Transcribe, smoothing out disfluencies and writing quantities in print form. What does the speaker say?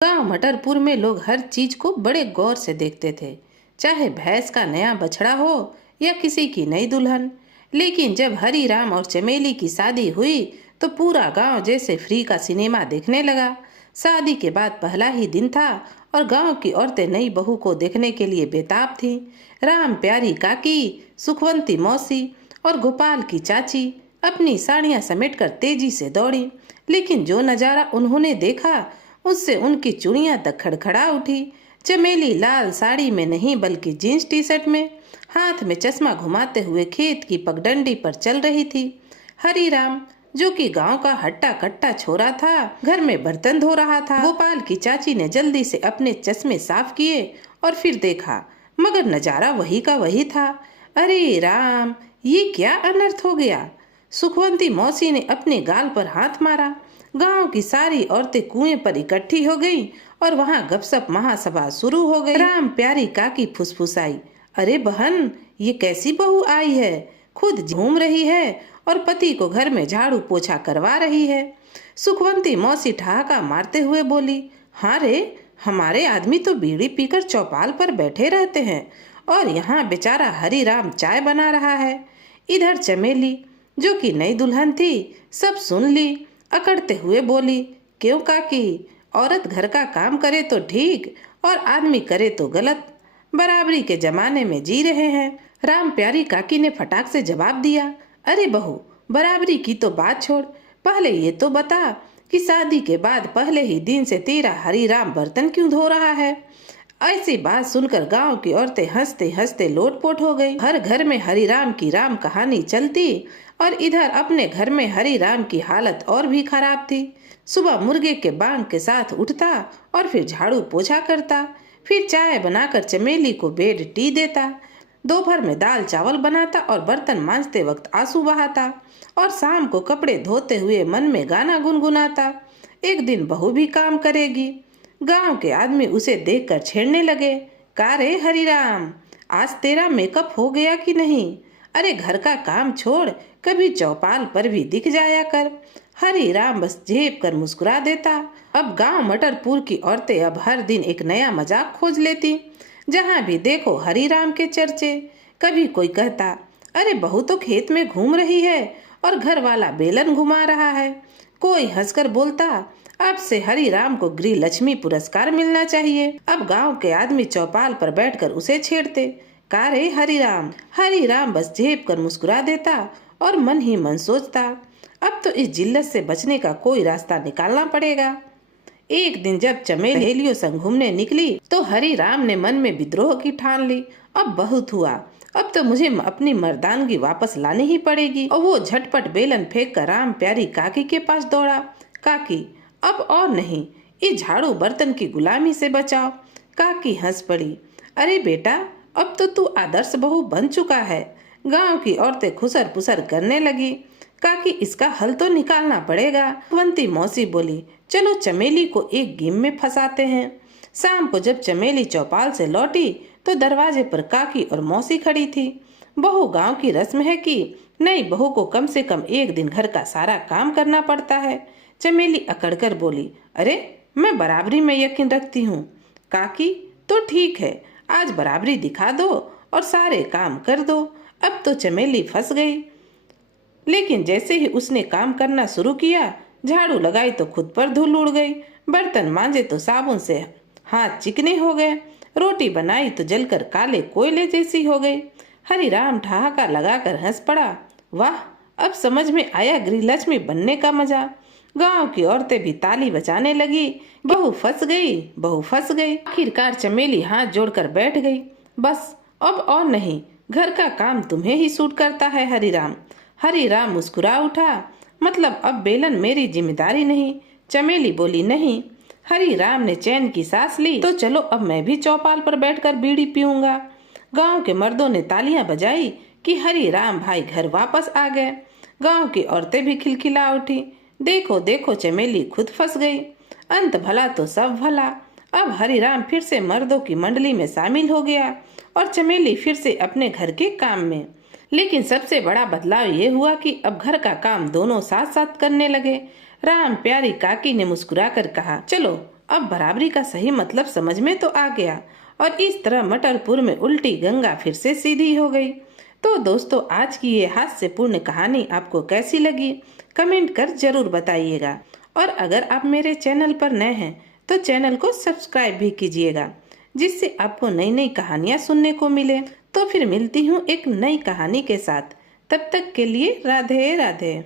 गांव मटरपुर में लोग हर चीज को बड़े गौर से देखते थे, चाहे भैंस का नया बछड़ा हो या किसी की नई दुल्हन। लेकिन जब हरी राम और चमेली की शादी हुई तो पूरा गांव जैसे फ्री का सिनेमा देखने लगा। शादी के बाद पहला ही दिन था और गांव की औरतें नई बहू को देखने के लिए बेताब थीं। राम प्यारी काकी, सुखवंती मौसी और गोपाल की चाची अपनी साड़ियां समेटकर तेजी से दौड़ी। लेकिन जो नजारा उन्होंने देखा उससे उनकी चूड़ियां तक खड़खड़ा उठी। चमेली लाल साड़ी में नहीं बल्कि जींस टी शर्ट में, हाथ में चश्मा घुमाते हुए खेत की पगडंडी पर चल रही थी। हरीराम, जो कि गांव का हट्टा कट्टा छोरा था, घर में बर्तन धो रहा था। गोपाल की चाची ने जल्दी से अपने चश्मे साफ किए और फिर देखा, मगर नजारा वही का वही था। अरे राम, ये क्या अनर्थ हो गया। सुखवंती मौसी ने अपने गाल पर हाथ मारा। गांव की सारी औरतें कुएं पर इकट्ठी हो गईं और वहां गपशप महासभा शुरू हो गई। राम प्यारी काकी फुसफुसाई, अरे बहन, ये कैसी बहू आई है, खुद घूम रही है और पति को घर में झाड़ू पोछा करवा रही है। सुखवंती मौसी ठहाका मारते हुए बोली, हाँ रे, हमारे आदमी तो बीड़ी पीकर चौपाल पर बैठे रहते हैं और यहाँ बेचारा हरीराम चाय बना रहा है। इधर चमेली, जो कि नई दुल्हन थी, सब सुन ली। अकड़ते हुए बोली, क्यों काकी, औरत घर का काम करे तो ठीक और आदमी करे तो गलत। बराबरी के जमाने में जी रहे हैं। राम प्यारी काकी ने फटाक से जवाब दिया, अरे बहू, बराबरी की तो बात छोड़, पहले ये तो बता कि शादी के बाद पहले ही दिन से तेरा हरीराम बर्तन क्यों धो रहा है। ऐसी बात सुनकर गांव की औरतें हंसते हंसते लोटपोट हो गई। हर घर में हरिराम की राम कहानी चलती और इधर अपने घर में हरिराम की हालत और भी खराब थी। सुबह मुर्गे के बांग के साथ उठता और फिर झाड़ू पोछा करता, फिर चाय बनाकर चमेली को बेड टी देता, दोपहर में दाल चावल बनाता और बर्तन मांजते वक्त आंसू बहाता और शाम को कपड़े धोते हुए मन में गाना गुनगुनाता। एक दिन बहू भी काम करेगी। गांव के आदमी उसे देखकर छेड़ने लगे, का रे हरिराम, आज तेरा मेकअप हो गया कि नहीं। अरे घर का काम छोड़, कभी चौपाल पर भी दिख जाया कर। हरिराम बस झेप कर मुस्कुरा देता। अब गांव मटरपुर की औरतें अब हर दिन एक नया मजाक खोज लेती। जहां भी देखो हरिराम के चर्चे। कभी कोई कहता, अरे बहू तो खेत में घूम रही है और घर वाला बेलन घुमा रहा है। कोई हंसकर बोलता, अब से हरिराम को गृह लक्ष्मी पुरस्कार मिलना चाहिए। अब गांव के आदमी चौपाल पर बैठकर उसे छेड़ते, का रे हरिराम। हरिराम बस झेप कर मुस्कुरा देता और मन ही मन सोचता, अब तो इस जिल्लत से बचने का कोई रास्ता निकालना पड़ेगा। एक दिन जब चमेली सहेलियों संग घूमने निकली तो हरिराम ने मन में विद्रोह की ठान ली। अब बहुत हुआ, अब तो मुझे अपनी मर्दानगी वापस लानी ही पड़ेगी। और वो झटपट बेलन फेंक कर राम प्यारी काकी के पास दौड़ा। काकी, अब और नहीं, इस झाड़ू बर्तन की गुलामी से बचाओ। काकी हंस पड़ी, अरे बेटा, अब तो तू आदर्श बहू बन चुका है। गांव की औरतें खुसर पुसर करने लगी। काकी, इसका हल तो निकालना पड़ेगा। कुंती मौसी बोली, चलो चमेली को एक गेम में फंसाते हैं। शाम को जब चमेली चौपाल से लौटी तो दरवाजे पर काकी और मौसी खड़ी थी। बहू गांव की रस्म है कि नई बहू को कम से कम एक दिन घर का सारा काम करना पड़ता है। चमेली अकड़कर बोली, अरे मैं बराबरी में यकीन रखती हूँ। काकी, तो ठीक है, आज बराबरी दिखा दो और सारे काम कर दो। अब तो चमेली फंस गई। लेकिन जैसे ही उसने काम करना शुरू किया, झाड़ू लगाई तो खुद पर धूल उड़ गई, बर्तन मांजे तो साबुन से हाथ चिकने हो गए, रोटी बनाई तो जलकर काले कोयले जैसी हो गई। हरिराम ठहाका लगाकर हंस पड़ा, वाह, अब समझ में आया गृहलक्ष्मी बनने का मजा। गांव की औरतें भी ताली बजाने लगी, बहू फंस गई, बहू फंस गई। आखिरकार चमेली हाथ जोड़कर बैठ गई, बस अब और नहीं, घर का काम तुम्हें ही सूट करता है हरिराम। हरिराम मुस्कुरा उठा, मतलब अब बेलन मेरी जिम्मेदारी नहीं। चमेली बोली, नहीं। हरिराम ने चैन की सांस ली, तो चलो अब मैं भी चौपाल पर बैठकर बीड़ी पीऊंगा। गांव के मर्दों ने तालियां बजाई कि हरिराम भाई घर वापस आ गए। गांव की औरतें भी खिलखिला उठी, देखो देखो, चमेली खुद फंस गई। अंत भला तो सब भला। अब हरिराम फिर से मर्दों की मंडली में शामिल हो गया और चमेली फिर से अपने घर के काम में। लेकिन सबसे बड़ा बदलाव ये हुआ कि अब घर का काम दोनों साथ साथ करने लगे। राम प्यारी काकी ने मुस्कुराकर कहा, चलो अब बराबरी का सही मतलब समझ में तो आ गया और इस तरह मटरपुर में उल्टी गंगा फिर से सीधी हो गई। तो दोस्तों, आज की ये हास्यपूर्ण कहानी आपको कैसी लगी, कमेंट कर जरूर बताइएगा। और अगर आप मेरे चैनल पर नए हैं तो चैनल को सब्सक्राइब भी कीजिएगा, जिससे आपको नई नई कहानियाँ सुनने को मिले। तो फिर मिलती हूँ एक नई कहानी के साथ। तब तक के लिए राधे राधे।